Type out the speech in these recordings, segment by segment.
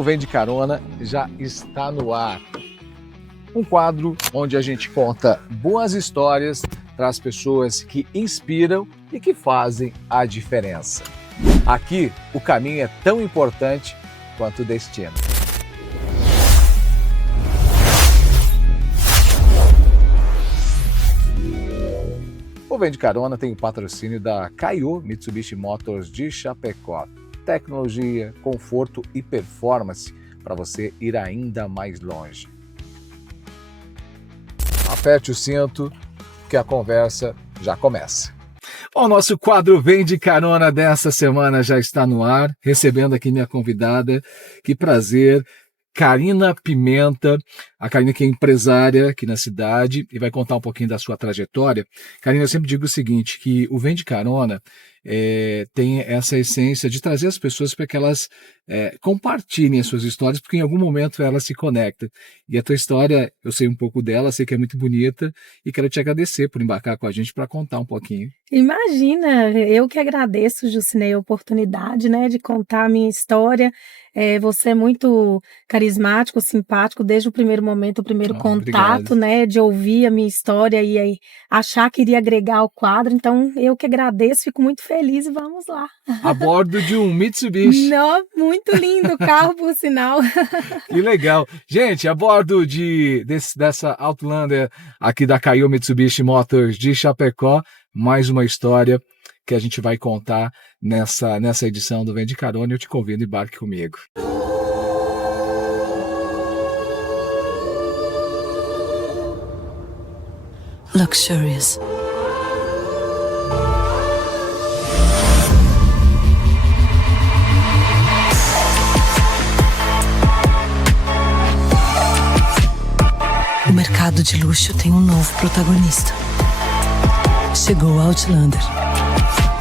O Vem de Carona já está no ar. Um quadro onde a gente conta boas histórias para as pessoas que inspiram e que fazem a diferença. Aqui, o caminho é tão importante quanto o destino. O Vem de Carona tem o patrocínio da Kaiô Mitsubishi Motors de Chapecó. Tecnologia, conforto e performance para você ir ainda mais longe. Aperte o cinto que a conversa já começa. O nosso quadro Vem de Carona dessa semana já está no ar, recebendo aqui minha convidada. Que prazer, Karina Pimenta. A Karina que é empresária aqui na cidade e vai contar um pouquinho da sua trajetória. Karina, eu sempre digo o seguinte, que o Vem de Carona tem essa essência de trazer as pessoas para que elas compartilhem as suas histórias, porque em algum momento elas se conectam. E a tua história, eu sei um pouco dela, sei que é muito bonita e quero te agradecer por embarcar com a gente para contar um pouquinho. Imagina, eu que agradeço, Jucinei, a oportunidade, né, de contar a minha história. Você é muito carismático, simpático, desde o primeiro momento, o primeiro contato, Obrigado. né, de ouvir a minha história e aí achar que iria agregar ao quadro. Então, eu que agradeço, fico muito feliz e vamos lá. A bordo de um Mitsubishi. Não, muito lindo o carro, por sinal. Que legal. Gente, a bordo dessa Outlander aqui da Kaiô Mitsubishi Motors de Chapecó, mais uma história que a gente vai contar nessa edição do Vem de Carona e eu te convido, embarque comigo. Luxurious. O mercado de luxo tem um novo protagonista. Chegou o Outlander,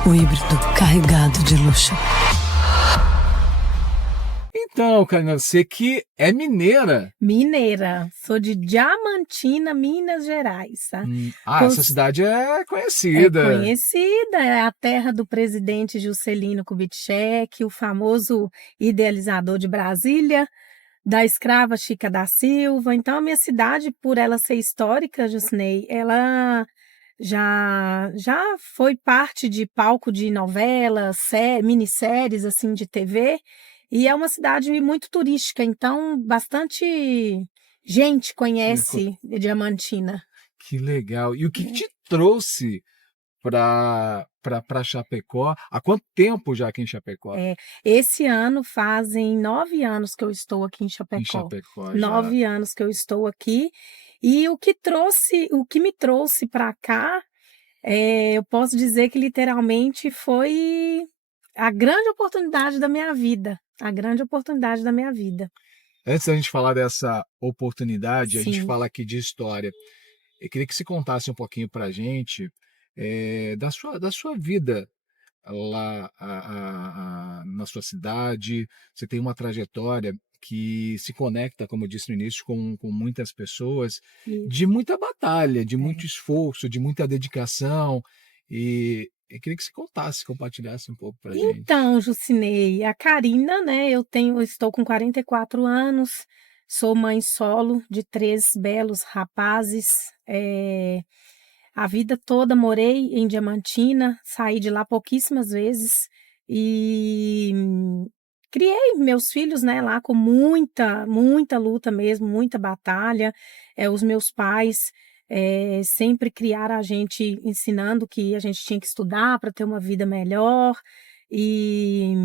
o híbrido carregado de luxo. Então, Karina, você que é mineira. Mineira, sou de Diamantina, Minas Gerais. Tá? Essa cidade é conhecida. É conhecida, é a terra do presidente Juscelino Kubitschek, o famoso idealizador de Brasília, da escrava Chica da Silva. Então, a minha cidade, por ela ser histórica, Jusnei, ela já foi parte de palco de novelas, minisséries assim, de TV, e é uma cidade muito turística, então bastante gente conhece Diamantina. Que legal. E o que te trouxe para Chapecó? Há quanto tempo já aqui em Chapecó? Esse ano fazem 9 anos que eu estou aqui em Chapecó. Em Chapecó, 9 anos que eu estou aqui. E o que me trouxe para cá, eu posso dizer que literalmente foi a grande oportunidade da minha vida. A grande oportunidade da minha vida. Antes da gente falar dessa oportunidade, Sim. a gente fala aqui de história. Eu queria que você contasse um pouquinho para a gente da sua vida lá na sua cidade. Você tem uma trajetória que se conecta, como eu disse no início, com muitas pessoas, de muita batalha, de muito esforço, de muita dedicação. E eu queria que você contasse, compartilhasse um pouco para a gente. Então, Jucinei, a Karina, né? Eu estou com 44 anos, sou mãe solo de 3 belos rapazes. A vida toda morei em Diamantina, saí de lá pouquíssimas vezes e criei meus filhos, né, lá com muita luta mesmo, muita batalha. Os meus pais sempre criaram a gente ensinando que a gente tinha que estudar para ter uma vida melhor. E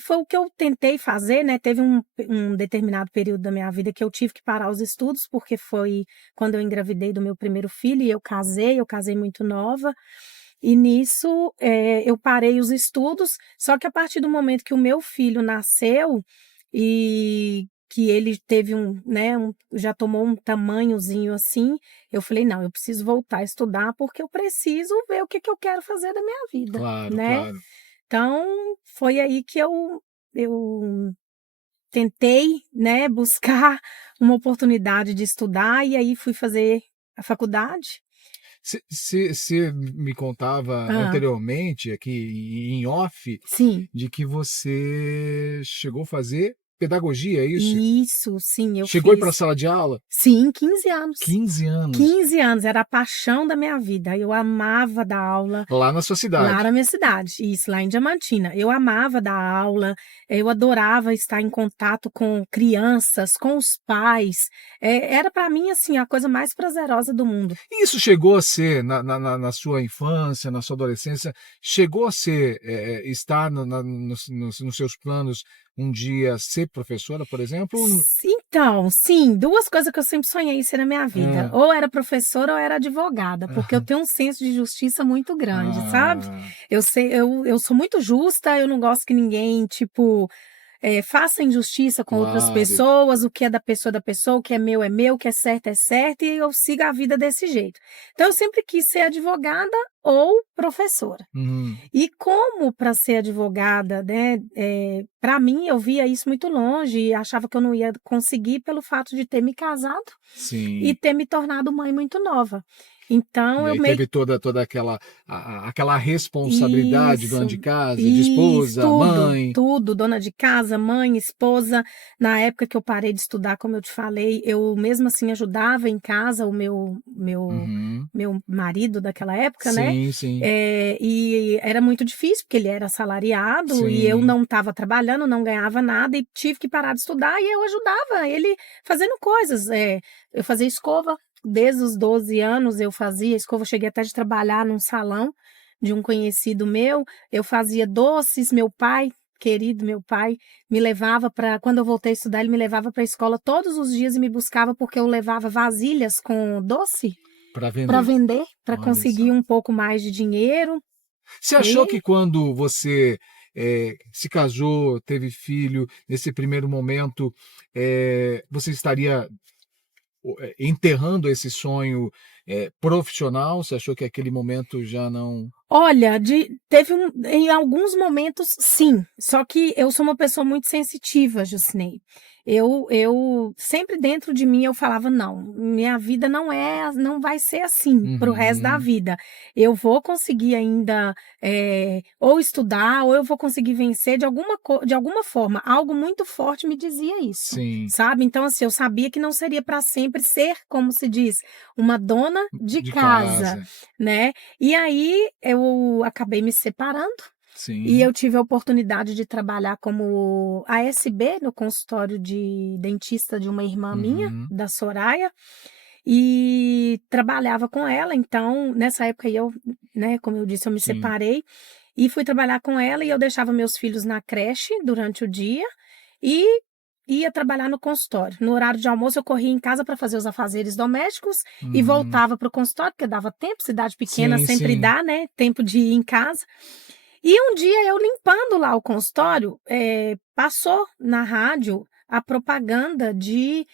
foi o que eu tentei fazer, né? Teve um determinado período da minha vida que eu tive que parar os estudos, porque foi quando eu engravidei do meu primeiro filho e eu casei muito nova. E nisso eu parei os estudos, só que a partir do momento que o meu filho nasceu e que ele teve já tomou um tamanhozinho assim, eu falei, não, eu preciso voltar a estudar porque eu preciso ver o que eu quero fazer da minha vida, Claro, né? claro. Então, foi aí que eu tentei, né, buscar uma oportunidade de estudar e aí fui fazer a faculdade. Você me contava anteriormente, aqui em off, Sim. de que você chegou a fazer pedagogia, é isso? Isso, sim, eu Chegou a ir para a fiz. sala de aula? Sim, 15 anos. 15 anos. 15 anos, era a paixão da minha vida. Eu amava dar aula. Lá na sua cidade. Lá na minha cidade, isso, lá em Diamantina. Eu amava dar aula, eu adorava estar em contato com crianças, com os pais. Era para mim, assim, a coisa mais prazerosa do mundo. E isso chegou a ser, na sua infância, na sua adolescência, chegou a ser, estar nos seus planos um dia ser professora, por exemplo? Então, sim, duas coisas que eu sempre sonhei em ser na minha vida. Ou era professora ou era advogada, porque eu tenho um senso de justiça muito grande, sabe? Eu sou muito justa, eu não gosto que ninguém, tipo, faça injustiça com outras Claro. pessoas, o que é da pessoa, o que é meu, o que é certo, e eu sigo a vida desse jeito. Então, eu sempre quis ser advogada ou professora. Uhum. E como para ser advogada, né, para mim eu via isso muito longe e achava que eu não ia conseguir pelo fato de ter me casado Sim. e ter me tornado mãe muito nova. Então E eu aí meio teve toda aquela responsabilidade, dona de casa, de isso, esposa, mãe. tudo, dona de casa, mãe, esposa. Na época que eu parei de estudar, como eu te falei, eu mesmo assim ajudava em casa o meu Uhum. marido daquela época, né? Sim, sim. E era muito difícil, porque ele era assalariado e Sim. eu não estava trabalhando, não ganhava nada e tive que parar de estudar e eu ajudava ele fazendo coisas. Eu fazia escova, desde os 12 anos eu fazia escova, eu cheguei até de trabalhar num salão de um conhecido meu, eu fazia doces, meu pai, querido meu pai, me levava para, quando eu voltei a estudar, ele me levava para a escola todos os dias e me buscava porque eu levava vasilhas com doce Para vender. para vender, para Olha conseguir só. um pouco mais de dinheiro. Você achou que quando você se casou, teve filho, nesse primeiro momento, você estaria enterrando esse sonho profissional? Você achou que aquele momento já não... Olha, em alguns momentos, sim. Só que eu sou uma pessoa muito sensitiva, Jucinei. Eu sempre dentro de mim eu falava, não, minha vida não vai ser assim para o resto da Uhum. vida. Eu vou conseguir ainda ou estudar, ou eu vou conseguir vencer de alguma forma. Algo muito forte me dizia isso, Sim. sabe? Então, assim, eu sabia que não seria para sempre ser, como se diz, uma dona de casa, né? E aí eu acabei me separando. Sim. E eu tive a oportunidade de trabalhar como ASB no consultório de dentista de uma irmã minha, da Soraya, e trabalhava com ela. Então, nessa época eu, né, como eu disse, eu me Sim. separei e fui trabalhar com ela e eu deixava meus filhos na creche durante o dia e ia trabalhar no consultório. No horário de almoço eu corria em casa para fazer os afazeres domésticos e voltava para o consultório, porque dava tempo, cidade pequena Sim, sempre sim. dá, né, tempo de ir em casa. E um dia eu limpando lá o consultório, passou na rádio a propaganda de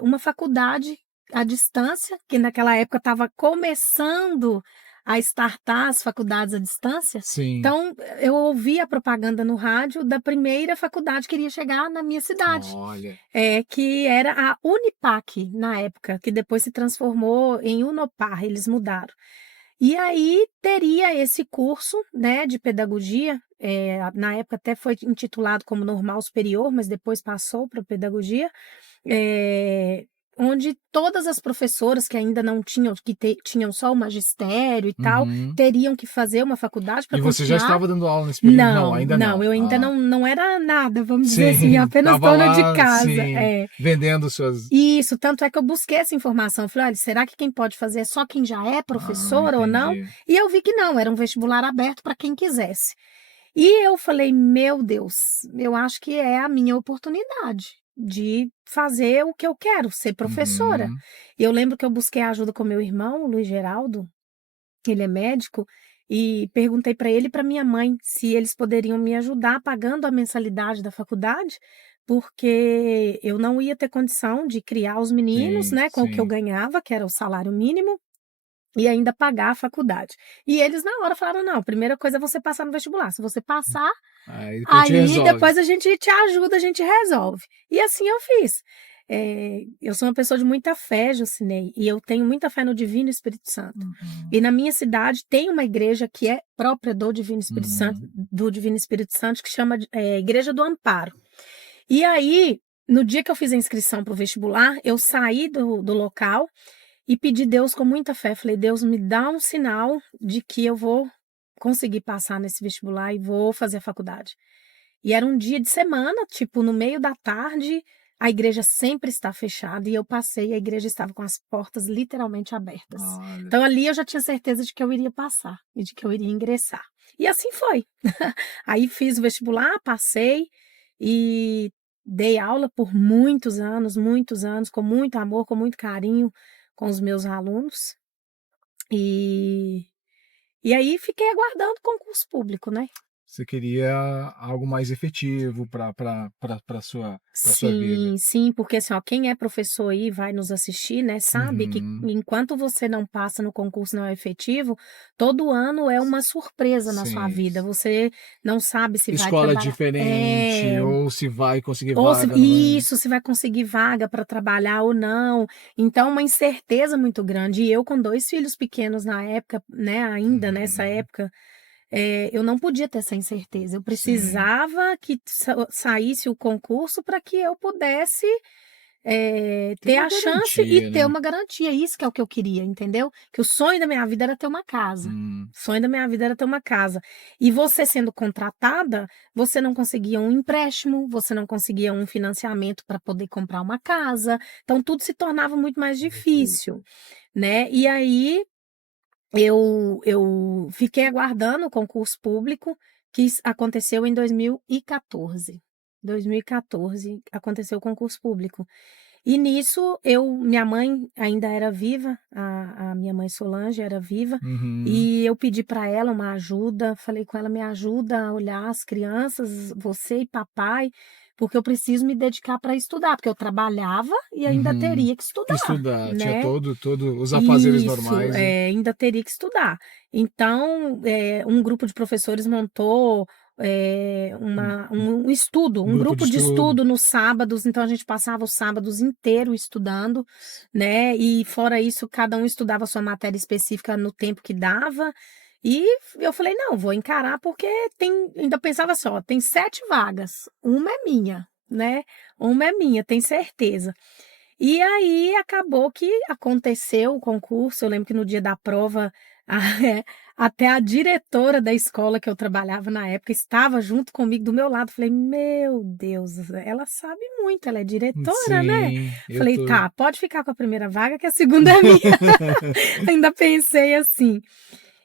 uma faculdade à distância, que naquela época estava começando a startar as faculdades à distância. Sim. Então, eu ouvi a propaganda no rádio da primeira faculdade que iria chegar na minha cidade, Olha. que era a Unipac, na época, que depois se transformou em Unopar, eles mudaram. E aí teria esse curso, né, de pedagogia, na época até foi intitulado como Normal Superior, mas depois passou para pedagogia, onde todas as professoras que ainda não tinham, tinham só o magistério e tal, teriam que fazer uma faculdade para E continuar. você já estava dando aula nesse período? Não, Ainda não. eu ainda não era nada, vamos Sim, dizer assim, apenas tava dona de lá, casa. sim, vendendo suas... Isso, tanto é que eu busquei essa informação. Eu falei, olha, será que quem pode fazer é só quem já é professora ou não? entendi. E eu vi que não, era um vestibular aberto para quem quisesse. E eu falei, meu Deus, eu acho que é a minha oportunidade de fazer o que eu quero, ser professora. E eu lembro que eu busquei ajuda com meu irmão, o Luiz Geraldo, ele é médico, e perguntei para ele e para minha mãe se eles poderiam me ajudar pagando a mensalidade da faculdade, porque eu não ia ter condição de criar os meninos, Sim, né, com o que eu sim. ganhava, que era o salário mínimo, e ainda pagar a faculdade. E eles na hora falaram, não, a primeira coisa é você passar no vestibular. Se você passar, Aí depois te aí resolve. depois a gente te ajuda, a gente resolve. E assim eu fiz. Eu sou uma pessoa de muita fé, Jucinei, e eu tenho muita fé no Divino Espírito Santo. E na minha cidade tem uma igreja que é própria do Divino Espírito Santo, que chama Igreja do Amparo. E aí, no dia que eu fiz a inscrição para o vestibular, eu saí do local e pedi Deus com muita fé. Falei, Deus, me dá um sinal de que eu vou conseguir passar nesse vestibular e vou fazer a faculdade. E era um dia de semana, tipo, no meio da tarde, a igreja sempre está fechada e eu passei e a igreja estava com as portas literalmente abertas. Olha. Então ali eu já tinha certeza de que eu iria passar e de que eu iria ingressar. E assim foi. Aí fiz o vestibular, passei e dei aula por muitos anos, com muito amor, com muito carinho com os meus alunos. E aí fiquei aguardando o concurso público, né? Você queria algo mais efetivo para sua vida. Sim, porque assim, ó, quem é professor aí vai nos assistir, né, sabe que Uhum. enquanto você não passa no concurso, não é efetivo, todo ano é uma surpresa na sua Sim. vida. Você não sabe se vai Escola trabalhar. diferente, ou se vai conseguir Ou se, vaga, não é? isso, se vai conseguir vaga para trabalhar ou não. Então, uma incerteza muito grande. E eu com 2 filhos pequenos na época, né, ainda nessa Uhum. época, eu não podia ter essa incerteza. Eu Sim. precisava que saísse o concurso para que eu pudesse ter uma a chance e garantia, ter né? uma garantia. Isso que é o que eu queria, entendeu? Que o sonho da minha vida era ter uma casa. O sonho da minha vida era ter uma casa. E você sendo contratada, você não conseguia um empréstimo, você não conseguia um financiamento para poder comprar uma casa. Então, tudo se tornava muito mais difícil, né? E aí, eu fiquei aguardando o concurso público, que aconteceu em 2014. 2014 aconteceu o concurso público. E nisso, minha mãe ainda era viva, a minha mãe Solange era viva, Uhum. e eu pedi para ela uma ajuda, falei com ela, me ajuda a olhar as crianças, você e papai, porque eu preciso me dedicar para estudar, porque eu trabalhava e ainda Uhum. teria que estudar, Estudar, tinha né? todo os afazeres Isso, normais. ainda teria que estudar. Então, um grupo de professores montou um estudo, Um um grupo de grupo de estudo. estudo nos sábados, então a gente passava os sábados inteiros estudando, né? E fora isso, cada um estudava a sua matéria específica no tempo que dava. E eu falei, não, vou encarar, porque ainda pensava assim, ó, tem 7 vagas, uma é minha, né? Uma é minha, tem certeza. E aí acabou que aconteceu o concurso. Eu lembro que no dia da prova, até a diretora da escola que eu trabalhava na época estava junto comigo do meu lado. Falei, meu Deus, ela sabe muito, ela é diretora, né? Sim, eu Falei, tô. tá, pode ficar com a primeira vaga, que a segunda é minha. Ainda pensei assim.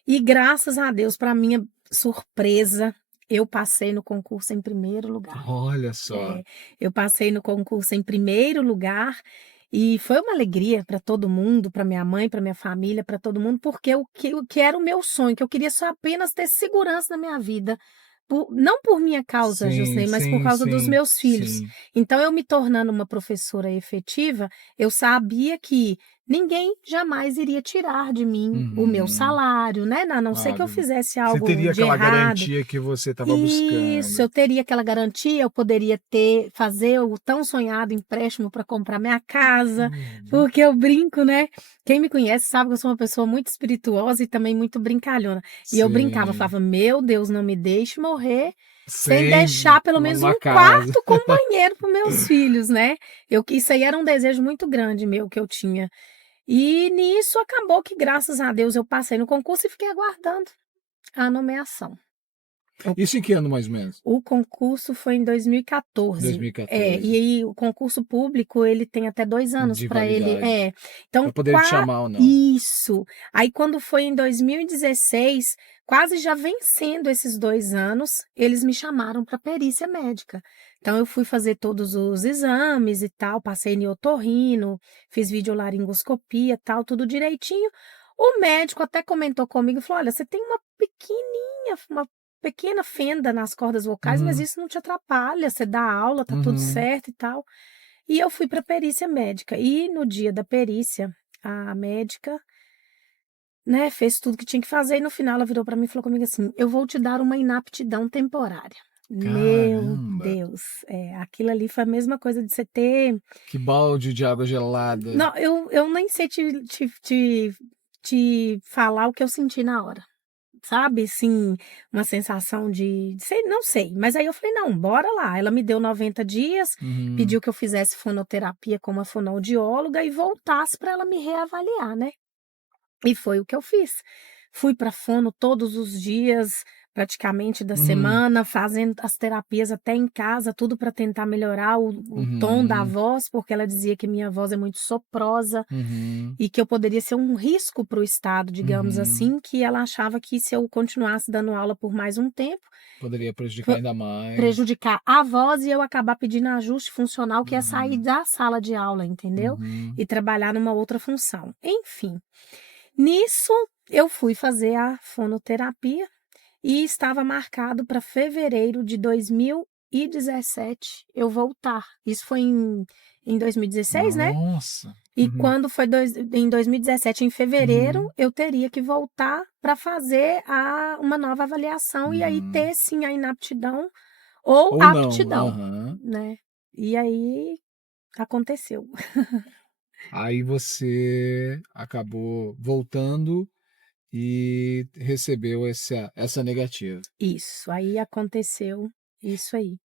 E graças a Deus, para minha surpresa, eu passei no concurso em primeiro lugar. Olha só. Eu passei no concurso em primeiro lugar e foi uma alegria para todo mundo, para minha mãe, para minha família, para todo mundo, porque o que era o meu sonho, que eu queria só apenas ter segurança na minha vida, não por minha causa, Sim, José, mas por sim, causa dos sim, meus filhos. sim. Então, eu me tornando uma professora efetiva, eu sabia que ninguém jamais iria tirar de mim o meu Uhum. salário, né? A não ser que eu Óbvio. fizesse Você algo teria de aquela errado. garantia que você estava Isso, buscando. eu teria aquela garantia, eu poderia fazer o tão sonhado empréstimo para comprar minha casa, Uhum. porque eu brinco, né? Quem me conhece sabe que eu sou uma pessoa muito espirituosa e também muito brincalhona. E eu brincava, Sim. falava, meu Deus, não me deixe morrer sem Sem deixar pelo menos uma um casa. quarto com banheiro para meus filhos, né? Isso aí era um desejo muito grande meu que eu tinha. E nisso acabou que, graças a Deus, eu passei no concurso e fiquei aguardando a nomeação. Isso em que ano, mais ou menos? O concurso foi em 2014. 2014. E aí o concurso público, ele tem até 2 anos De para ele validade. então Para poder te chamar ou não. isso. Aí quando foi em 2016, quase já vencendo esses 2 anos, eles me chamaram para perícia médica. Então eu fui fazer todos os exames e tal, passei em otorrino, fiz videolaringoscopia, tal, tudo direitinho. O médico até comentou comigo e falou: "Olha, você tem uma pequena fenda nas cordas vocais, mas Uhum. isso não te atrapalha, você dá aula, tá tudo Uhum. certo e tal". E eu fui para perícia médica. E no dia da perícia, a médica, né, fez tudo que tinha que fazer e no final ela virou para mim e falou comigo assim: "Eu vou te dar uma inaptidão temporária". Meu Caramba! Deus, aquilo ali foi a mesma coisa de você ter. Que balde de água gelada. Não, eu nem sei te falar o que eu senti na hora. sabe, assim, uma sensação de sei, não sei, mas aí eu falei: "Não, bora lá". Ela me deu 90 dias, Uhum. pediu que eu fizesse fonoterapia com uma fonoaudióloga e voltasse para ela me reavaliar, né. E foi o que eu fiz. Fui para fono todos os dias, praticamente da Uhum. semana, fazendo as terapias até em casa, tudo para tentar melhorar o tom da Uhum. voz, porque ela dizia que minha voz é muito soprosa Uhum. e que eu poderia ser um risco para o estado, digamos Uhum. assim, que ela achava que se eu continuasse dando aula por mais um tempo, Poderia prejudicar po ainda mais. prejudicar a voz e eu acabar pedindo ajuste funcional, que é sair Uhum. da sala de aula, entendeu? Uhum. E trabalhar numa outra função. Enfim. Nisso, eu fui fazer a fonoterapia e estava marcado para fevereiro de 2017 eu voltar. Isso foi em 2016, né? Nossa. E Uhum. quando foi em 2017, em fevereiro, Uhum. eu teria que voltar para fazer uma nova avaliação e aí Uhum. ter sim a inaptidão ou Ou não. aptidão, Aham. né? E aí aconteceu. Aí você acabou voltando e recebeu essa negativa. Isso, aí aconteceu isso aí.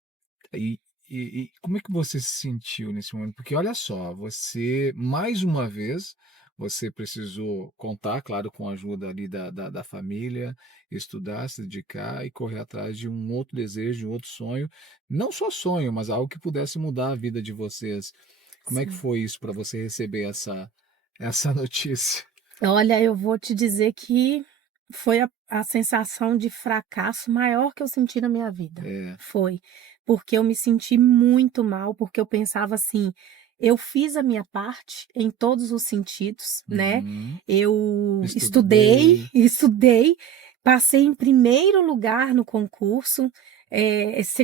E, e como é que você se sentiu nesse momento? Porque olha só, você, mais uma vez, você precisou contar, claro, com a ajuda ali da família, estudar, se dedicar e correr atrás de um outro desejo, de um outro sonho. Não só sonho, mas algo que pudesse mudar a vida de vocês. Como é que Sim. foi isso para você receber essa notícia? Olha, eu vou te dizer que foi a sensação de fracasso maior que eu senti na minha vida. É. Foi. Porque eu me senti muito mal, porque eu pensava assim: eu fiz a minha parte em todos os sentidos, né? Uhum. Eu estudei, Estudei. estudei, passei em primeiro lugar no concurso.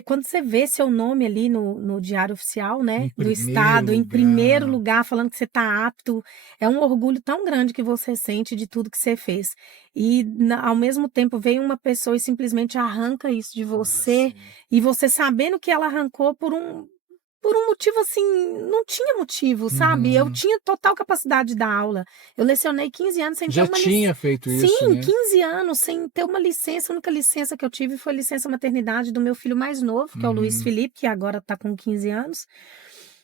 Quando você vê seu nome ali no Diário Oficial, né, Em do primeiro estado, em primeiro lugar. lugar, falando que você está apto, é um orgulho tão grande que você sente de tudo que você fez. E ao mesmo tempo vem uma pessoa e simplesmente arranca isso de De você, você. e você sabendo que ela arrancou por um motivo assim, não tinha motivo, sabe. Eu Uhum. tinha total capacidade de dar aula. Eu lecionei 15 anos sem ter Já uma lic tinha feito isso, sim, né? 15 anos sem ter uma licença, a única licença que eu tive foi licença maternidade do meu filho mais novo, que é o Luiz Uhum. Felipe, que agora está com 15 anos.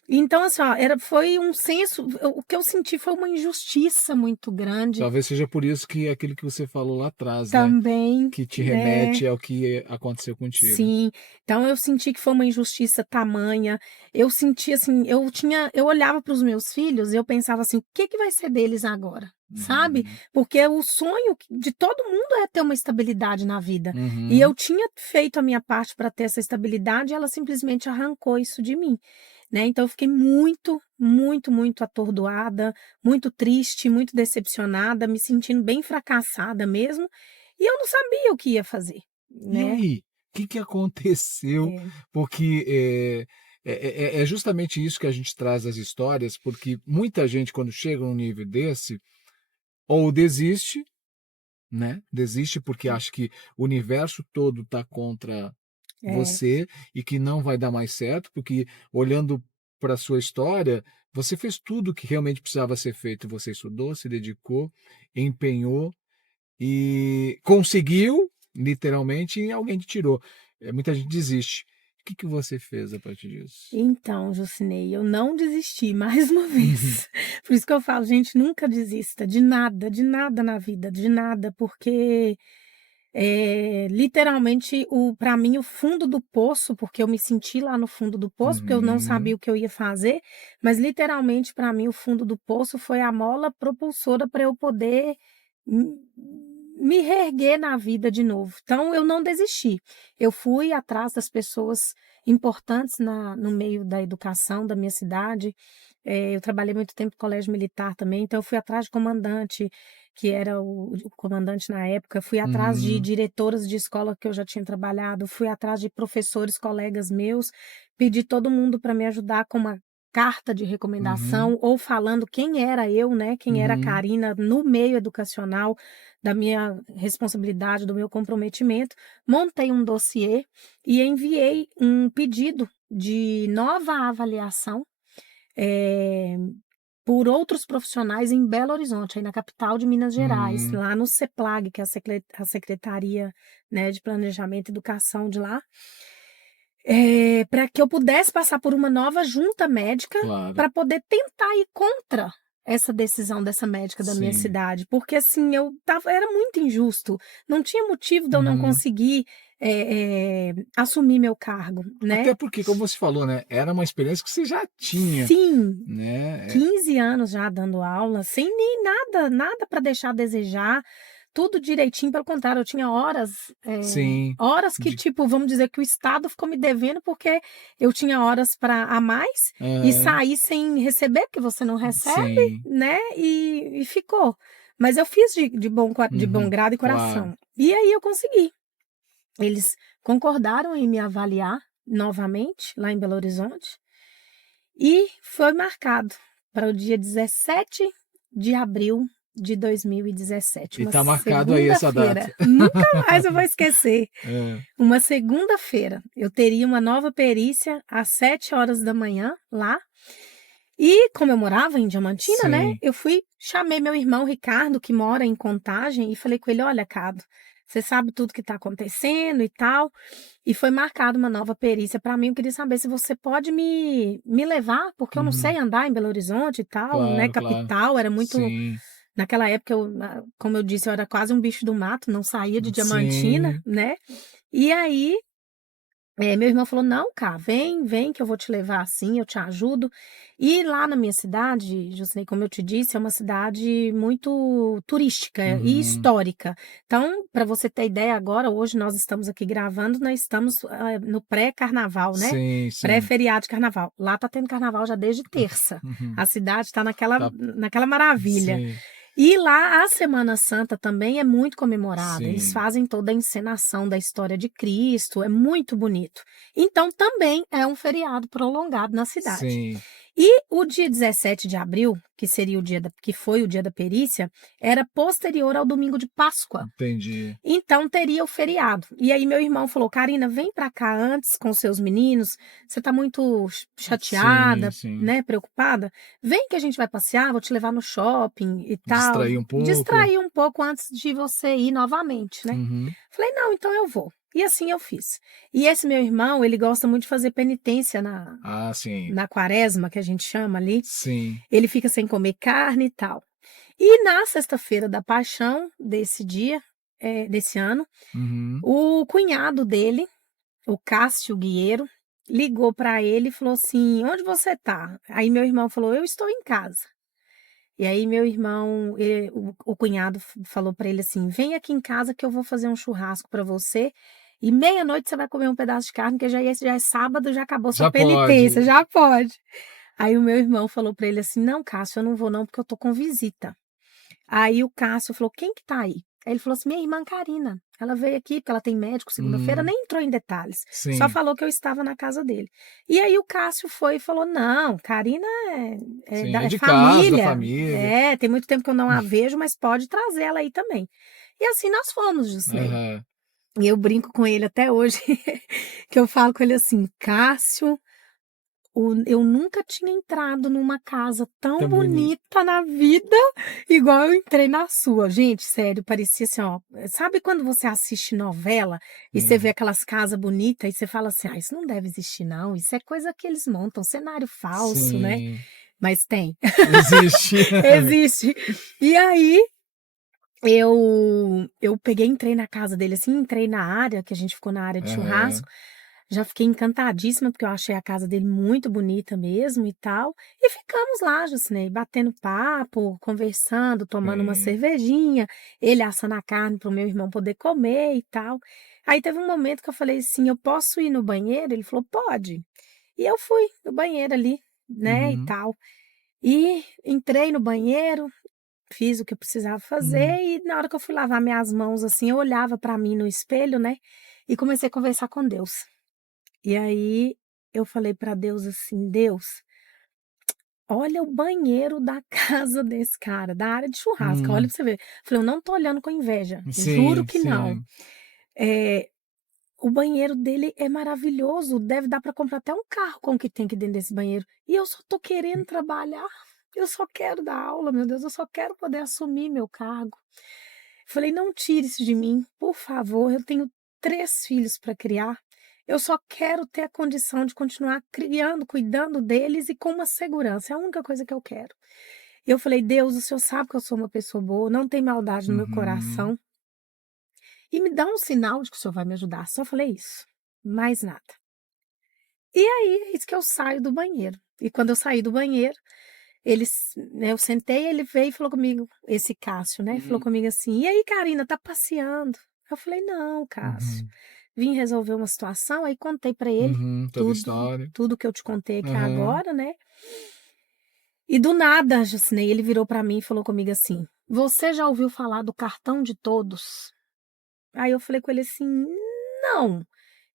Então, assim, ó, foi um senso o que eu senti foi uma injustiça muito grande Talvez seja por isso que aquilo que você falou lá atrás, né, também, que te né. remete ao que aconteceu contigo. Sim, então eu senti que foi uma injustiça tamanha, eu senti assim, eu olhava para os meus filhos e eu pensava assim: "O que que vai ser deles agora?", sabe, Uhum. porque o sonho de todo mundo é ter uma estabilidade na vida, e eu Uhum. tinha feito a minha parte para ter essa estabilidade e ela simplesmente arrancou isso de mim, né, então eu fiquei muito, muito, muito atordoada, muito triste, muito decepcionada, me sentindo bem fracassada mesmo, e eu não sabia o que ia fazer, E né. aí, o que que aconteceu? É. Porque, é justamente isso que a gente traz as histórias, porque muita gente quando chega num nível desse, ou desiste, né, desiste porque acha que o universo todo está contra É, você e que não vai dar mais certo, porque olhando para a sua história, você fez tudo o que realmente precisava ser feito. Você estudou, se dedicou, empenhou e conseguiu, literalmente, e alguém te tirou. Muita gente desiste. O que que você fez a partir disso? então, Jucinei, eu não desisti mais uma Uhum. vez. Por isso que eu falo, gente, nunca desista de nada na vida, de nada, porque, literalmente, para mim, o fundo do poço, porque eu me senti lá no fundo do poço, porque eu não sabia Uhum. o que eu ia fazer, mas literalmente, para mim, o fundo do poço foi a mola propulsora para eu poder m me reerguer na vida de novo. Então eu não desisti. Eu fui atrás das pessoas importantes no meio da educação da minha cidade. Eu trabalhei muito tempo em colégio militar também, então eu fui atrás de comandante, que era o comandante na época, fui atrás de Uhum. diretoras de escola que eu já tinha trabalhado, fui atrás de professores, colegas meus, pedi todo mundo para me ajudar com uma carta de Uhum. recomendação ou falando quem era eu, né, quem era a Uhum. Carina no meio educacional, da minha responsabilidade, do meu comprometimento. Montei um dossiê e enviei um pedido de nova avaliação, eh, por outros profissionais em Belo Horizonte, aí na capital de Minas Gerais, Hum, lá no CEPLAG, que é a Secretaria, né, de Planejamento e Educação de lá, para que eu pudesse passar por uma nova junta médica claro. para poder tentar ir contra essa decisão dessa médica da minha Sim. cidade, porque assim era muito injusto, não tinha motivo de eu não Uhum. conseguir assumir meu cargo, né? Até porque, como você falou, né, era uma experiência que você já tinha, Sim, né? 15 anos já dando aula, sem nem nada para deixar a desejar, tudo direitinho, pelo contrário, eu tinha Sim. horas que, De tipo, vamos dizer que o Estado ficou me devendo, porque eu tinha horas para a mais e aham. saí sem receber, porque você não recebe, Sim. né? E ficou. Mas eu fiz de bom Uhum. grado e Claro. coração. E aí eu consegui. Eles concordaram em me avaliar novamente lá em Belo Horizonte. E foi marcado para o dia 17 de abril de 2017, E uma tá marcado aí essa segunda-feira. data. Nunca mais eu vou esquecer. É. Uma segunda-feira. Eu teria uma nova perícia às 7 horas da manhã lá. E como eu morava em Diamantina, né? Sim. Eu chamei meu irmão Ricardo, que mora em Contagem, e falei com ele: olha, Cado, você sabe tudo que está acontecendo e tal. E foi marcada uma nova perícia para mim. Eu queria saber se você pode me levar, porque eu não Uhum. sei andar em Belo Horizonte e tal, né? Claro, claro. Capital, era muito. Sim. Naquela época, como eu disse, eu era quase um bicho do mato, não saía de Diamantina, Sim. né? E aí meu irmão falou: "Não, cá, vem que eu vou te levar assim, eu te ajudo". E lá na minha cidade, Juscelino, como eu te disse, é uma cidade muito turística e Uhum. histórica. Então, para você ter ideia agora, hoje nós estamos aqui gravando, nós estamos, no pré-carnaval, né, Sim, sim. pré-feriado de carnaval. Lá tá tendo carnaval já desde terça. Uhum. A cidade está naquela Tá. naquela maravilha. Sim. E lá a Semana Santa também é muito comemorada, eles Sim. fazem toda a encenação da história de Cristo, é muito bonito. Então também é um feriado prolongado na cidade. Sim. E o dia 17 de abril, que seria que foi o dia da perícia, era posterior ao domingo de Páscoa. Entendi. Então teria o feriado. E aí meu irmão falou: "Carina, vem pra cá antes com seus meninos. Você tá muito Sim, chateada, sim. né, preocupada? Vem que a gente vai passear, vou te levar no shopping e tal, Distrair um pouco. distrair um pouco antes de você ir novamente, né?" Uhum. Falei: "Não, então eu vou". E assim eu fiz. E esse meu irmão, ele gosta muito de fazer penitência Ah, sim. na quaresma, que a gente chama ali. Sim. Ele fica sem comer carne e tal. E na sexta-feira da paixão desse dia, desse ano, Uhum. o cunhado dele, o Cássio Guieiro, ligou para ele e falou assim: "Onde você tá?" Aí meu irmão falou: "Eu estou em casa". E aí meu irmão, o cunhado falou para ele assim: "Vem aqui em casa que eu vou fazer um churrasco para você e meia-noite você vai comer um pedaço de carne, que já é sábado, já acabou sua Já penitência, pode. já pode". Aí o meu irmão falou para ele assim: "Não, Cássio, eu não vou não, porque eu tô com visita". Aí o Cássio falou: "Quem que tá aí?" Aí ele falou assim: "Minha irmã Karina. Ela veio aqui porque ela tem médico segunda-feira", Hum. nem entrou em detalhes, só Sim. falou que eu estava na casa dele. E aí o Cássio foi e falou: "Não, Karina Sim. É é de casa, da família, família. tem muito tempo que eu não a vejo, mas pode trazer ela aí também". E assim nós fomos, Jusnei. Aham. E eu brinco com ele até hoje, que eu falo com ele assim: "Cássio, eu nunca tinha entrado numa casa tão Tão bonito. bonita na vida, igual eu entrei na sua". Gente, sério, parecia assim, ó, sabe quando você assiste novela e você vê Sim. aquelas casas bonitas e você fala assim: "Ah, isso não deve existir não, isso é coisa que eles montam, cenário falso, né". Sim. Mas tem, Existe. existe. E aí, eu peguei, entrei na casa dele, assim, entrei na área, que a gente ficou na área de Aham. churrasco, já fiquei encantadíssima, porque eu achei a casa dele muito bonita mesmo e tal. E ficamos lá, Juscinei, batendo papo, conversando, tomando uma Sim. cervejinha, ele assando a carne para o meu irmão poder comer e tal. Aí teve um momento que eu falei assim: "Eu posso ir no banheiro?" Ele falou: "Pode". E eu fui no banheiro ali, né, e Uhum. tal. E entrei no banheiro, fiz o que eu precisava fazer Hum. e na hora que eu fui lavar minhas mãos, assim, eu olhava para mim no espelho, né, e comecei a conversar com Deus. E aí eu falei para Deus assim: "Deus, olha o banheiro da casa desse cara, da área de churrasco, olha Hum. pra você ver". Falei: "Eu não tô olhando com inveja, juro Sim, que não. sim. Eh, o banheiro dele é maravilhoso, deve dar para comprar até um carro com o que tem aqui dentro desse banheiro, e eu só tô querendo trabalhar". eu só quero dar aula, meu Deus, eu só quero poder assumir meu cargo. Falei, não tire isso de mim, por favor, eu tenho 3 filhos para criar, eu só quero ter a condição de continuar criando, cuidando deles e com uma segurança, é a única coisa que eu quero. Eu falei, Deus, o Senhor sabe que eu sou uma pessoa boa, não tem maldade no meu Uhum. coração, e me dá um sinal de que o Senhor vai me ajudar. Só falei isso, mais nada. E aí, eis que eu saio do banheiro. E quando eu saí do banheiro, né, eu sentei, ele veio e falou comigo, esse Cássio, né, falou Uhum. comigo assim: "E aí, Carina, tá passeando?" Eu falei: "Não, Cássio, Uhum. vim resolver uma situação", aí contei pra ele Uhum. Toda tudo, história. tudo que eu te contei aqui Aham. agora, né. E do nada, Jucinei, ele virou pra mim e falou comigo assim: "Você já ouviu falar do cartão de todos?" Aí eu falei com ele assim: "Não,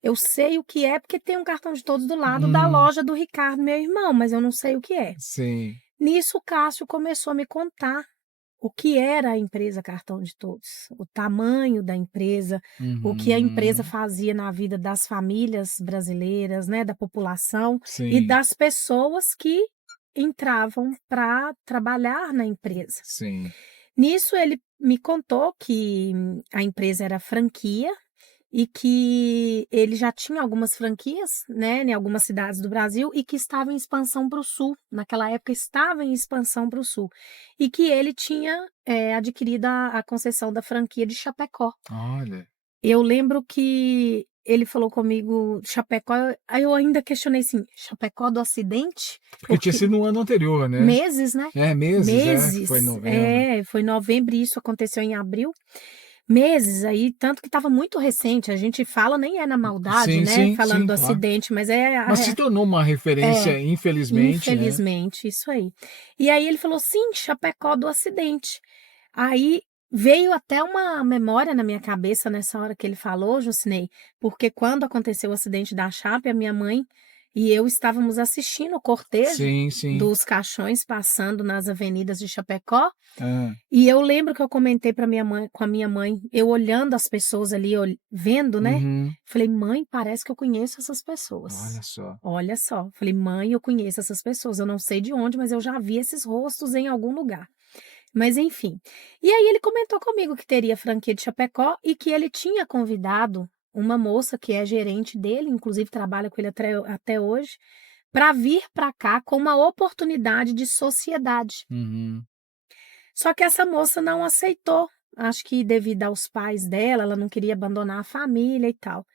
eu sei o que é, porque tem um cartão de todos do lado da Hum. loja do Ricardo, meu irmão, mas eu não sei o que é." Sim. Nisso o Cássio começou a me contar o que era a empresa Cartão de Todos, o tamanho da empresa, o que a empresa Uhum. fazia na vida das famílias brasileiras, né, da população e Sim, das pessoas que entravam para trabalhar na empresa. sim. Nisso ele me contou que a empresa era franquia e que ele já tinha algumas franquias, né, em algumas cidades do Brasil e que estava em expansão para o sul, naquela época estava em expansão para o sul, e que ele tinha, adquirido a concessão da franquia de Chapecó. Olha, Eu lembro que ele falou comigo Chapecó, aí eu ainda questionei assim: "Chapecó do Acidente?" porque tinha Porque sido no ano anterior, né? meses, né, É, meses, que foi em meses. novembro. É, foi em novembro e isso aconteceu em abril. Meses aí, tanto que estava muito recente, a gente fala nem é na maldade, Sim, né, sim, falando sim, do claro. acidente, mas é Mas se tornou uma é, referência, infelizmente, né? infelizmente, isso aí. E aí ele falou: "Sim, Chapecó do acidente." Aí veio até uma memória na minha cabeça nessa hora que ele falou, Jucinei, porque quando aconteceu o acidente da Chape, a minha mãe e eu estávamos assistindo o cortejo Sim, sim. dos caixões passando nas avenidas de Chapecó, Hã. e eu lembro que eu comentei para minha mãe com a minha mãe, eu olhando as pessoas ali, vendo, né, Uhum. falei: "Mãe, parece que eu conheço essas pessoas." Olha só. Olha só, falei: "Mãe, eu conheço essas pessoas, eu não sei de onde, mas eu já vi esses rostos em algum lugar." Mas enfim. E aí ele comentou comigo que teria franquia de Chapecó e que ele tinha convidado uma moça que é gerente dele, inclusive trabalha com ele até hoje, para vir para cá com uma oportunidade de sociedade. Uhum. Só que essa moça não aceitou, acho que devido aos pais dela, ela não queria abandonar a família e tal.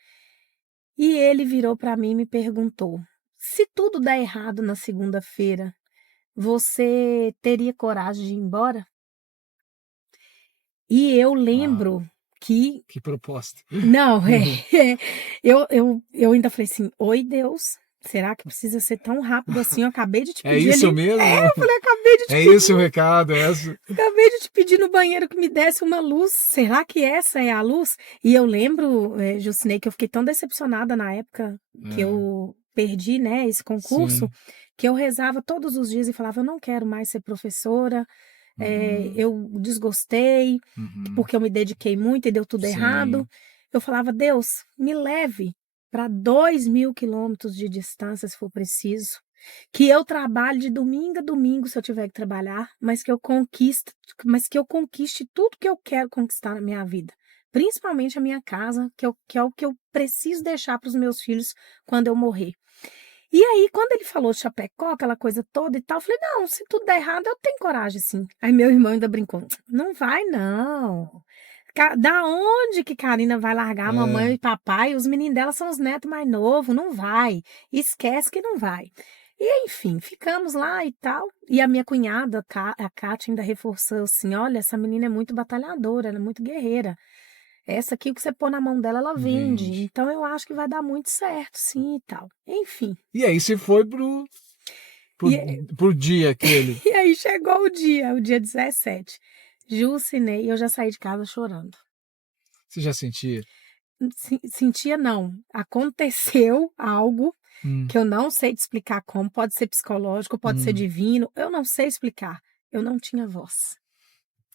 E ele virou para mim e me perguntou: "Se tudo der errado na segunda-feira, você teria coragem de ir embora?" E eu Uau, lembro que que proposta. não, eu ainda falei assim: "Oi, Deus, será que precisa ser tão rápido assim? Eu acabei de te É pedir isso ali." mesmo? Eu falei: "Acabei de te É pedir esse o recado, é essa acabei de te pedir no banheiro que me desse uma luz, será que essa é a luz?" E eu lembro, Jucinei, que eu fiquei tão decepcionada na época que é, eu perdi, né, esse concurso, sim. que eu rezava todos os dias e falava: "Eu não quero mais ser professora, Uhum, eu desgostei, uhum. porque eu me dediquei muito e deu tudo errado." Sim, Eu falava: "Deus, me leve para 2.000 quilômetros de distância, se for preciso, que eu trabalhe de domingo a domingo, se eu tiver que trabalhar, mas que eu conquiste tudo que eu quero conquistar na minha vida, principalmente a minha casa, que é o que eu preciso deixar para os meus filhos quando eu morrer." E aí, quando ele falou de Chapecó, aquela coisa toda e tal, eu falei: "Não, se tudo der errado, eu tenho coragem sim." Aí meu irmão ainda brincou: "Não vai não. Da onde que Karina vai largar a mamãe é. e papai? Os meninos dela são os netos mais novos, não vai. Esquece que não vai." E enfim, ficamos lá e tal. E a minha cunhada, a Kátia, ainda reforçou assim: "Olha, essa menina é muito batalhadora, ela é muito guerreira. Essa aqui, o que você pôr na mão dela, ela vende. Vende. Então eu acho que vai dar muito certo, sim e tal." Enfim. E aí você foi pro E pro dia aquele. e aí chegou o dia 17. Jucinei, eu já saí de casa chorando. Você já sentia? Sentia não, aconteceu algo Hum, que eu não sei te explicar como, pode ser psicológico, pode ser hum. divino, eu não sei explicar, eu não tinha voz.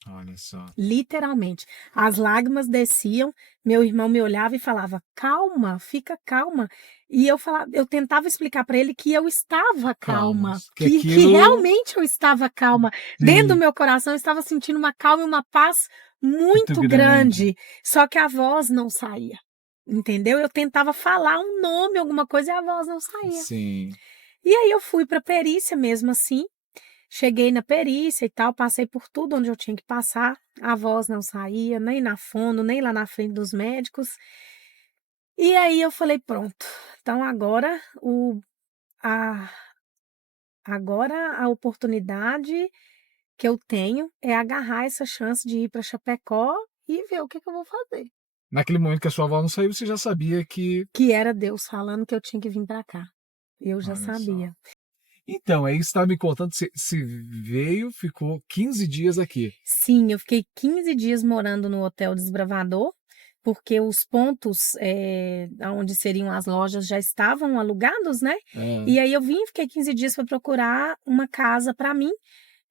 Olha só. Literalmente. As lágrimas desciam, meu irmão me olhava e falava: "Calma, fica calma". E eu tentava explicar para ele que eu estava calma, Calmas. Que que aquilo. realmente eu estava calma. Dentro do Sim, meu coração eu estava sentindo uma calma e uma paz muito muito grande. grande, só que a voz não saía, entendeu? Eu tentava falar um nome, alguma coisa, e a voz não saía. Sim. E aí eu fui para perícia mesmo assim. Cheguei na perícia e tal, passei por tudo onde eu tinha que passar, a voz não saía, nem na fono, nem lá na frente dos médicos. E aí eu falei: "Pronto, então a agora a oportunidade que eu tenho é agarrar essa chance de ir para Chapecó e ver o que que eu vou fazer". Naquele momento que a sua avó não saiu, você já sabia que. Que era Deus falando que eu tinha que vir para cá. Eu já Olha só. sabia. Então, aí você estava me contando que você veio, ficou 15 dias aqui. Sim, eu fiquei 15 dias morando no Hotel Desbravador, porque os pontos, aonde seriam as lojas já estavam alugados, né, Hã. e aí eu vim, fiquei 15 dias para procurar uma casa para mim,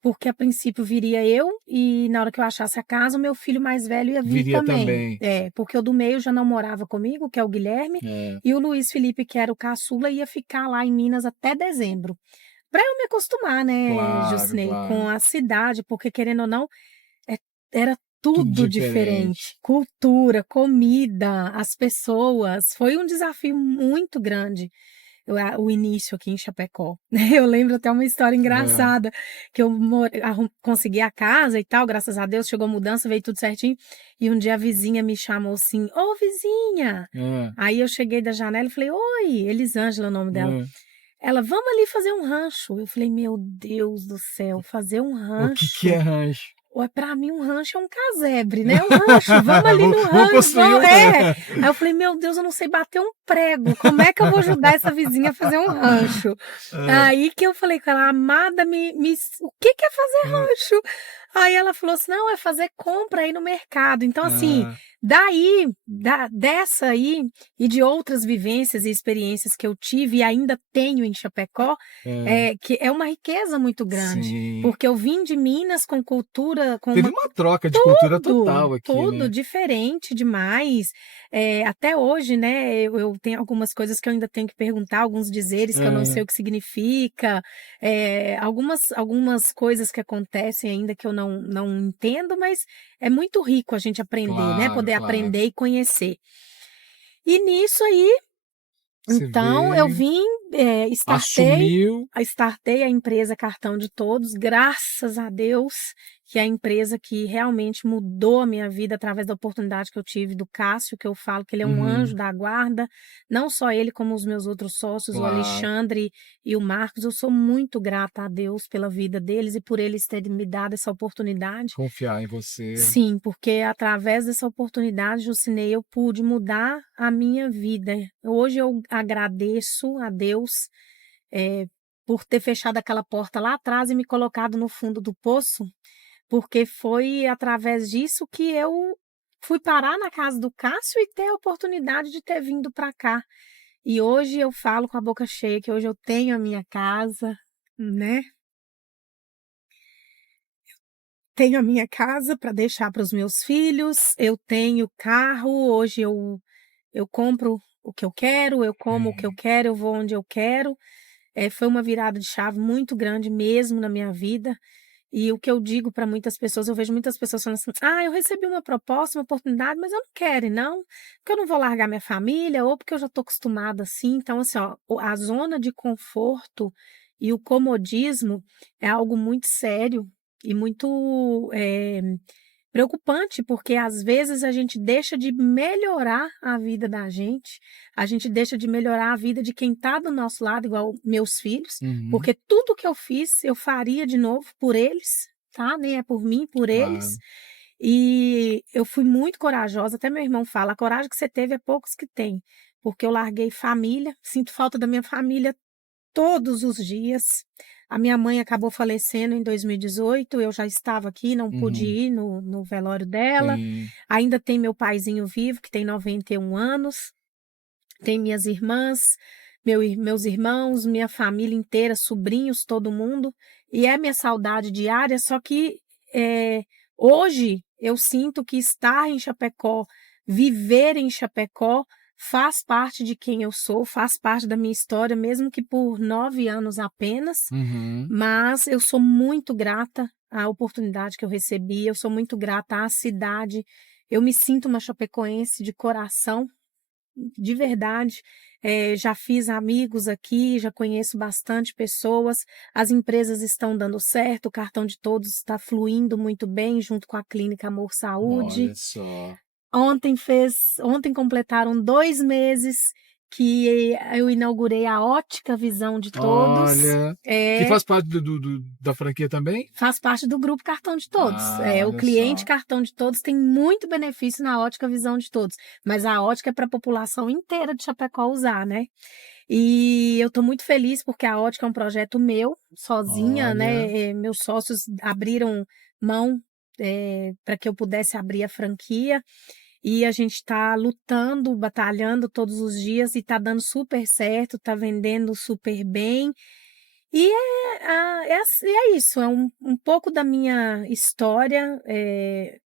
porque a princípio viria eu e na hora que eu achasse a casa, o meu filho mais velho ia vir Viria também. também. É, porque o do meio já não morava comigo, que é o Guilherme, É, e o Luiz Felipe, que era o caçula, ia ficar lá em Minas até dezembro. Para eu me acostumar, né, claro, Jucinei, com claro. a cidade, porque querendo ou não, é era Tudo tudo diferente. diferente, cultura, comida, as pessoas, foi um desafio muito grande, o início aqui em Chapecó. Eu lembro até uma história Hã, engraçada, que eu consegui a casa e tal, graças a Deus, chegou a mudança, veio tudo certinho, e um dia a vizinha me chamou assim: "Ô vizinha!". hã, Aí eu cheguei da janela e falei: "Oi", Elisângela é o nome dela. hã. Ela: "Vamos ali fazer um rancho". Eu falei: "Meu Deus do céu, fazer um O que é rancho?". rancho? Ué, pra mim um rancho é um casebre, né, um rancho, vamos ali no Vamos rancho, construir um. Aí eu falei: "Meu Deus, eu não sei bater um prego, como é que eu vou ajudar essa vizinha a fazer um rancho?". Hã, Aí que eu falei com ela: "Amada, o que que é fazer hã, rancho?". Aí ela falou assim: "Não, é fazer compra aí no mercado". Então assim, hã, dessa aí e de outras vivências e experiências que eu tive e ainda tenho em Chapecó, hã. que é uma riqueza muito grande, Sim. porque eu vim de Minas com cultura, com Teve uma uma troca de cultura tudo, total aqui, tudo né. diferente demais. Até hoje, né, eu tenho algumas coisas que eu ainda tenho que perguntar, alguns dizeres que eu não sei Hã, o que significa, algumas coisas que acontecem ainda que eu não entendo, mas é muito rico a gente aprender, né, claro, poder claro. aprender e conhecer. E nisso aí, Você então eu veio, vim, assumiu. startei a empresa Cartão de Todos, graças a Deus, que é a empresa que realmente mudou a minha vida através da oportunidade que eu tive do Cássio, que eu falo que ele é um anjo Uhum, da guarda, não só ele como os meus outros sócios, o claro. Alexandre e o Marcos, eu sou muito grata a Deus pela vida deles e por eles terem me dado essa oportunidade. Confiar em você. Sim, porque através dessa oportunidade, Jucinei, eu pude mudar a minha vida. Hoje eu agradeço a Deus, por ter fechado aquela porta lá atrás e me colocado no fundo do poço, porque foi através disso que eu fui parar na casa do Cássio e ter a oportunidade de ter vindo para cá. E hoje eu falo com a boca cheia que hoje eu tenho a minha casa, né? Tenho a minha casa para deixar para os meus filhos, eu tenho carro, hoje eu compro o que eu quero, eu como o que eu É. quero, eu vou onde eu quero. Foi uma virada de chave muito grande mesmo na minha vida. E o que eu digo para muitas pessoas, eu vejo muitas pessoas falando assim: "Ah, eu recebi uma proposta, uma oportunidade, mas eu não quero ir não, porque eu não vou largar minha família ou porque eu já estou acostumada assim". Então assim, ó, a zona de conforto e o comodismo é algo muito sério e muito, preocupante, porque às vezes a gente deixa de melhorar a vida da gente, a gente deixa de melhorar a vida de quem está do nosso lado, igual meus filhos, Uhum, porque tudo que eu fiz, eu faria de novo por eles, tá? Nem é por mim, por eles. claro. E eu fui muito corajosa, até meu irmão fala: "A coragem que você teve é poucos que têm", porque eu larguei família, sinto falta da minha família todos os dias. A minha mãe acabou falecendo em 2018, eu já estava aqui, não pude Uhum, ir no velório dela. sim. Ainda tem meu paizinho vivo, que tem 91 anos, tem minhas irmãs, meus irmãos, minha família inteira, sobrinhos, todo mundo, e é minha saudade diária, só que, eh, Hoje, eu sinto que estar em Chapecó, viver em Chapecó, faz parte de quem eu sou, faz parte da minha história, mesmo que por 9 anos apenas, Uhum. mas eu sou muito grata à oportunidade que eu recebi, eu sou muito grata à cidade, eu me sinto uma chapecoense de coração, de verdade. Já fiz amigos aqui, já conheço bastante pessoas, as empresas estão dando certo, o cartão de todos está fluindo muito bem, junto com a Clínica Amor Saúde. Olha só. Ontem completaram 2 meses que eu inaugurei a Ótica Visão de Todos. Olha. Que É, faz parte da franquia também? faz parte do grupo Cartão de Todos. Ah, O olha cliente só. Cartão de Todos tem muito benefício na Ótica Visão de Todos, mas a ótica é para a população inteira de Chapecó usar, né. E eu estou muito feliz porque a ótica é um projeto meu, sozinha, Olha. né, meus sócios abriram mão, para que eu pudesse abrir a franquia, e a gente está lutando, batalhando todos os dias e está dando super certo, está vendendo super bem. E é isso, é um pouco da minha história,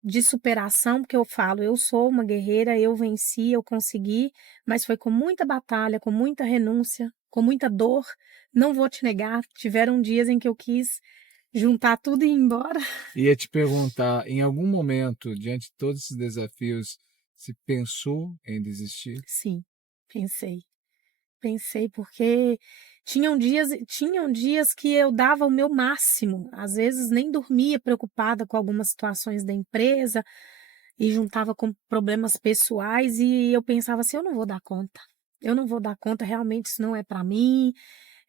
de superação, porque eu falo, eu sou uma guerreira, eu venci, eu consegui, mas foi com muita batalha, com muita renúncia, com muita dor. Não vou te negar, tiveram dias em que eu quis juntar tudo e ir embora. Ia te perguntar, em algum momento, diante de todos esses desafios, se pensou em desistir? Sim, pensei. Pensei, porque tinham dias que eu dava o meu máximo, às vezes nem dormia preocupada com algumas situações da empresa e juntava com problemas pessoais e eu pensava assim: "Eu não vou dar conta, eu não vou dar conta, realmente isso não é para mim,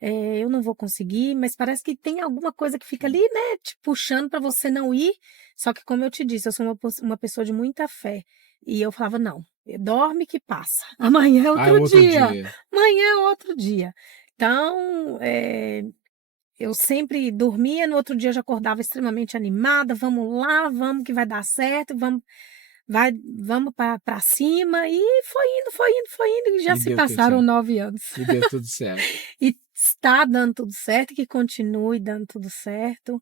eu não vou conseguir", mas parece que tem alguma coisa que fica ali, né, te puxando para você não ir. Só que como eu te disse, eu sou uma pessoa de muita fé, e eu falava: "Não, dorme que passa, amanhã é Ah, é outro outro dia, dia. amanhã é outro dia". Então, eu sempre dormia, no outro dia eu já acordava extremamente animada: "Vamos lá, vamos que vai dar certo, vamos para cima", e foi indo, foi indo, foi indo, e já E se deu tudo passaram certo. 9 anos. E deu tudo certo. E está dando tudo certo e que continue dando tudo certo.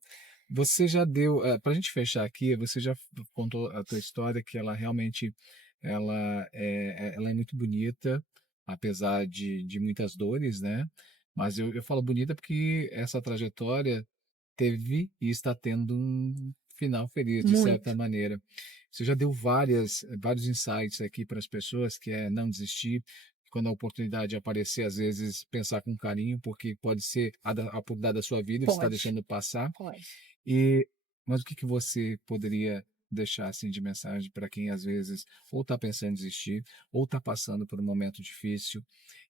Você já deu, para a gente fechar aqui, você já contou a tua história que ela realmente ela é muito bonita, apesar de muitas dores, né? Mas eu falo bonita porque essa trajetória teve e está tendo um final feliz, de certa Muito. maneira. Você já deu vários insights aqui para as pessoas, que é não desistir, quando a oportunidade aparecer, às vezes pensar com carinho, porque pode ser a oportunidade da sua vida e você está Pode, deixando passar. pode. E, mas o que você poderia deixar assim de mensagem para quem às vezes ou está pensando em desistir, ou está passando por um momento difícil,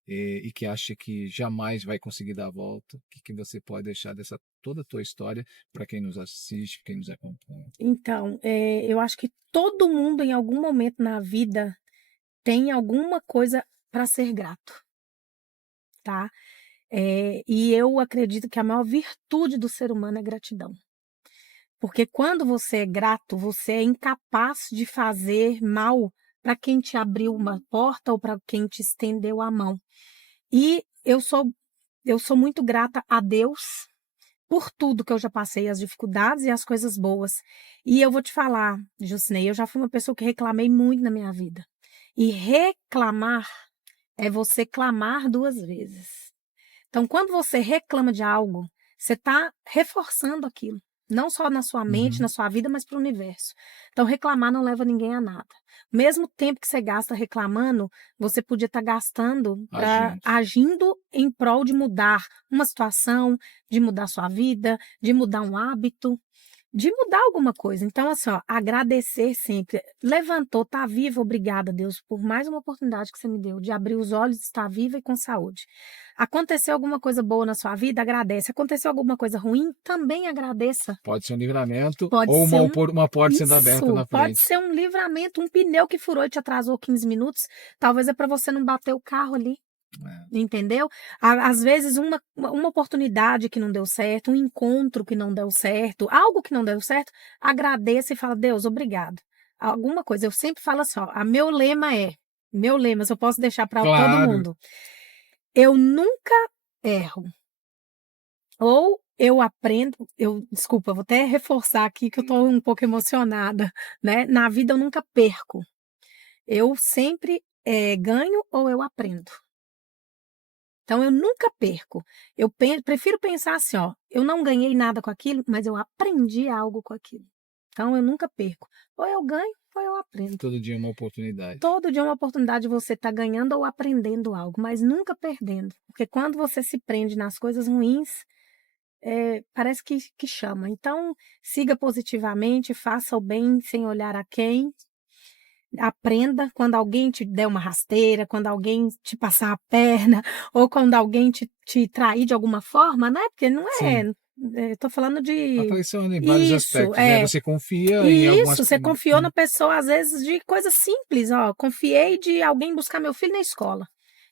e que acha que jamais vai conseguir dar a volta? O que você pode deixar dessa toda a tua história para quem nos assiste, quem nos acompanha? Então, eu acho que todo mundo em algum momento na vida tem alguma coisa para ser grato, tá. E eu acredito que a maior virtude do ser humano é gratidão. Porque quando você é grato, você é incapaz de fazer mal para quem te abriu uma porta ou para quem te estendeu a mão. E eu sou muito grata a Deus por tudo que eu já passei, as dificuldades e as coisas boas. E eu vou te falar, Juscinei, eu já fui uma pessoa que reclamei muito na minha vida. E reclamar é você clamar 2 vezes. Então, quando você reclama de algo, você está reforçando aquilo, não só na sua mente, na Uhum. sua vida, mas para o universo. Então, reclamar não leva ninguém a nada. Mesmo tempo que você gasta reclamando, você podia estar gastando Agindo. agindo em prol de mudar uma situação, de mudar sua vida, de mudar um hábito, de mudar alguma coisa. Então, assim, ó, agradecer sempre. Levantou, tá viva, obrigada, Deus, por mais uma oportunidade que você me deu de abrir os olhos, estar viva e com saúde. Aconteceu alguma coisa boa na sua vida, agradece. Aconteceu alguma coisa ruim, também agradeça. Pode ser um livramento Pode ou ser uma porta sendo aberta isso, na pode frente. ser um livramento, um pneu que furou e te atrasou 15 minutos, talvez é para você não bater o carro ali. É. Entendeu? Às vezes uma oportunidade que não deu certo, um encontro que não deu certo, algo que não deu certo, agradeça e fala: "Deus, obrigado". Alguma coisa, eu sempre falo assim, ó, meu lema, se eu posso deixar para todo Claro. mundo: "Eu nunca erro", ou eu aprendo, desculpa, vou até reforçar aqui que eu tô um pouco emocionada, né? Na vida eu nunca perco. Eu sempre ganho ou eu aprendo. Então eu nunca perco. Eu prefiro pensar assim, ó, eu não ganhei nada com aquilo, mas eu aprendi algo com aquilo. Então eu nunca perco. Ou eu ganho ou eu aprendo. Todo dia é uma oportunidade. Todo dia é uma oportunidade de você estar ganhando ou aprendendo algo, mas nunca perdendo. Porque quando você se prende nas coisas ruins, parece que chama. Então, siga positivamente, faça o bem sem olhar a quem. Aprenda quando alguém te der uma rasteira, quando alguém te passar a perna, ou quando alguém te trair de alguma forma, né? Porque não é. Estou falando de. A traição em vários aspectos, né? Você confia em algumas... Isso, você confiou na pessoa, às vezes, de coisas simples. Ó, confiei de alguém buscar meu filho na escola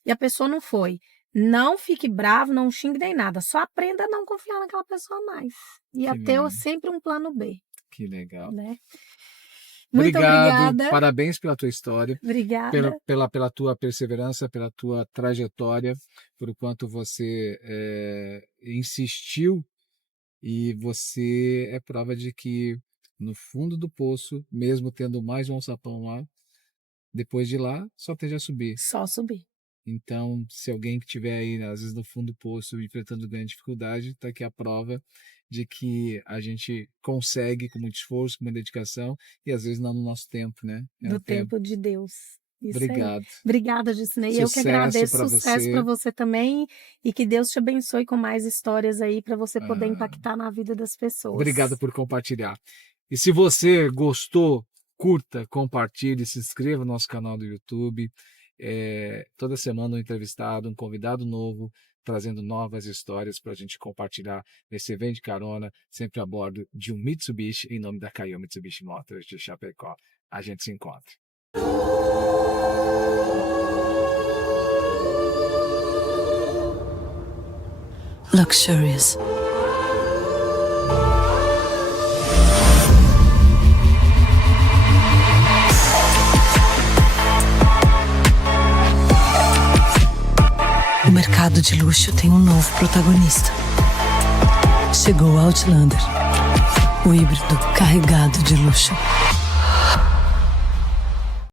e a pessoa não foi. Não fique bravo, não xingue nem nada. Só aprenda a não confiar naquela pessoa mais. E a ter sempre um plano B. Que legal. Né? Muito obrigado, obrigada. Parabéns pela tua história. Obrigada. Pela tua perseverança, pela tua trajetória, por quanto você insistiu, e você é prova de que no fundo do poço, mesmo tendo mais um alçapão lá, depois de lá, só tende a subir. Só subir. Então, se alguém que estiver aí, às vezes no fundo do poço, enfrentando grande dificuldade, está aqui a prova de que a gente consegue com muito esforço, com muita dedicação, e às vezes não no nosso tempo, né? No tempo de Deus. Isso obrigado. Aí. Obrigada, Gicinei. Eu que agradeço. Sucesso para você também, e que Deus te abençoe com mais histórias aí para você poder impactar na vida das pessoas. Obrigado por compartilhar. E se você gostou, curta, compartilhe, se inscreva no nosso canal do YouTube. Toda semana um entrevistado, um convidado novo, trazendo novas histórias para a gente compartilhar nesse Vem de Carona, sempre a bordo de um Mitsubishi, em nome da Caio Mitsubishi Motors de Chapecó. A gente se encontra. Luxurious. O mercado de luxo tem um novo protagonista. Chegou o Outlander, o híbrido carregado de luxo.